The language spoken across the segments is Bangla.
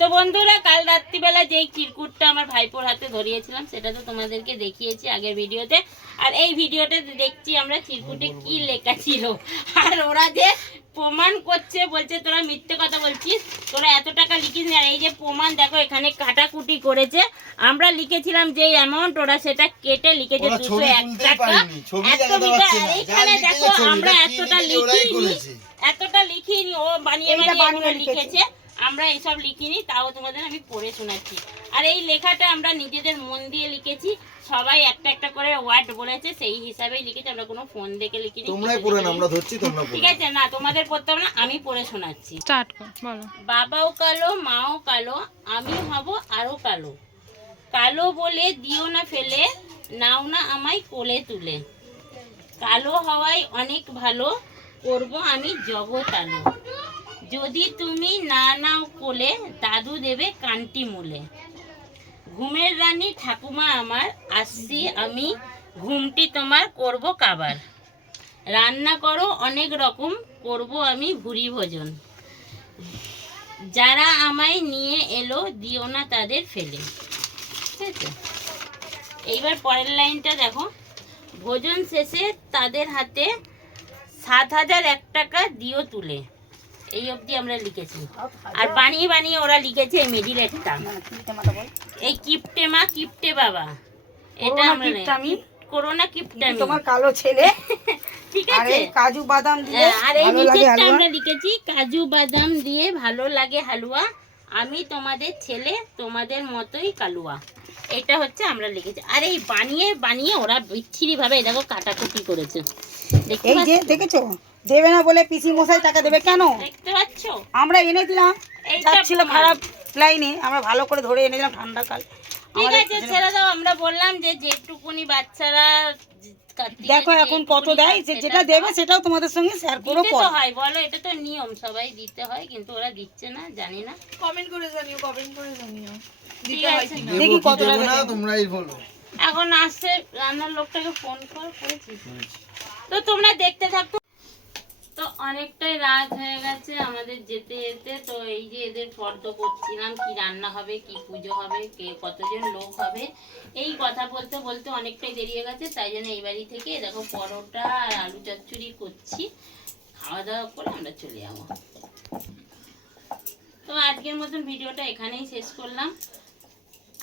তো বন্ধুরা কাল রাত্রিবেলা যেই চিরকুটটা আমার ভাইপোর হাতে ধরিয়েছিলাম সেটা তো তোমাদেরকে দেখিয়েছি আগের ভিডিওতে। আর এই ভিডিওতে দেখছি আমরা চিরকুটে কি লেখা ছিল। আর ওরা যে প্রমাণ করছে বলছে তোরা মিথ্যে কথা বলছিস তোরা এত টাকা লিখিস না। আর এই যে প্রমাণ দেখো এখানে কাটাকুটি করেছে। আমরা লিখেছিলাম যে অ্যামাউন্ট ওরা সেটা কেটে লিখেছে দুশো এক টাকা। এত মিটার এইখানে দেখো আমরা এতটা লিখিনি। এতটা লিখিনি ও বানিয়ে বানিয়ে লিখেছে। আমরা এইসব লিখিনি তাও তোমাদের আমি পড়ে শোনাচ্ছি। আর এই লেখাটা আমরা নিজেদের মন দিয়ে লিখেছি সবাই একটা একটা করে ওয়ার্ড বলেছে সেই হিসাবেই লিখেছি আমরা কোনো ফোন দেখে লিখিনি তোমরাই কিছু পড়ে আমরা ধরছি তোমরা ঠিক আছে না তোমাদের পড়তে হবে না আমি পড়ে শোনাচ্ছি। স্টার্ট কর বলো। বাবাও কালো মাও কালো আমি হব আরও কালো। কালো বলে দিও না ফেলে নাও না আমায় কোলে তুলে। কালো হওয়ায় অনেক ভালো করব আমি জগৎ আলো। যদি তুমি না নাও কোলে, দাদু দেবে কান্টি মূলে। ঘুমের রানী ঠাকুমা আমার, আসছি আমি, ঘুমটি তোমার করব কাবার। রান্না করো অনেক রকম, করব আমি ভুরি ভোজন। যারা আমায় নিয়ে এলো, দিও না তাদের ফেলে। ঠিক আছে? এইবার পরের লাইনটা দেখো। ভোজন শেষে তাদের হাতে সাত হাজার এক টাকা দিও তুলে। এই অবধি আমরা লিখেছি। আর বানিয়ে বানিয়ে ওরা লিখেছে মিডিলেরটা এই কিপটে মা কিপটে বাবা। এটা আমরা। করোনা কিপটামি তোমার কালো ছেলে। ঠিক আছে। কাজু বাদাম দিয়ে হ্যাঁ, আর এই নিচেরটা আমরা লিখেছি কাজু বাদাম দিয়ে ভালো লাগে হালুয়া। আমি তোমাদের ছেলে তোমাদের মতোই কালুয়া। এটা হচ্ছে আমরা লিখেছি। আর এই বানিয়ে বানিয়ে ওরা বিচ্ছিরি ভাবে দেখো কাটাকুটি করেছে। এই যে দেখেছ? দেবে না বলে পিসি মশাই টাকা দেবে কেন? দেখতে পাচ্ছ? আমরা এনে দিলাম এইটা যাচ্ছিল খারাপ লাইনে আমরা ভালো করে ধরে এনে দিলাম ঠান্ডা কাল। ঠিক আছে ছেড়ে দাও আমরা বললাম যে যেটুকুনি বাচ্চারা দেখো এখন কত দেয় যে যেটা দেবে সেটাও তোমাদের সঙ্গে শেয়ার করো দিতে হয় বলো এটা তো নিয়ম সবাই দিতে হয় কিন্তু ওরা দিচ্ছে না জানি না। কমেন্ট করে জানিও কমেন্ট করে জানিও ঠিক আছে দেখি কত না তোমরাই বলো। এখন আসছে রান্নার লোকটাকে ফোন কর করেছিস? তো তোমরা দেখতে থাকো। অনেকটাই রাত হয়ে গেছে, আমাদের যেতে যেতে তো এই যে এদের ফর্দ করছিলাম, কি রান্না হবে, কি পুজো হবে, কে কতজন লোক হবে, এই কথা বলতে বলতে অনেকটাই দেরি হয়ে গেছে, তাই জন্য এই বাড়ি থেকে দেখো পরোটা আর আলু চচ্চড়ি করছি, খাওয়া দাওয়া করে আমরা চলে যাব। তো আজকের মতন ভিডিওটা এখানেই শেষ করলাম।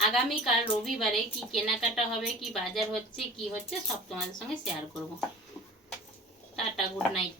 আগামীকাল রবিবারে কি কেনাকাটা হবে, কি বাজার হচ্ছে, কি হচ্ছে, সব তোমাদের সঙ্গে শেয়ার করব। Tata good night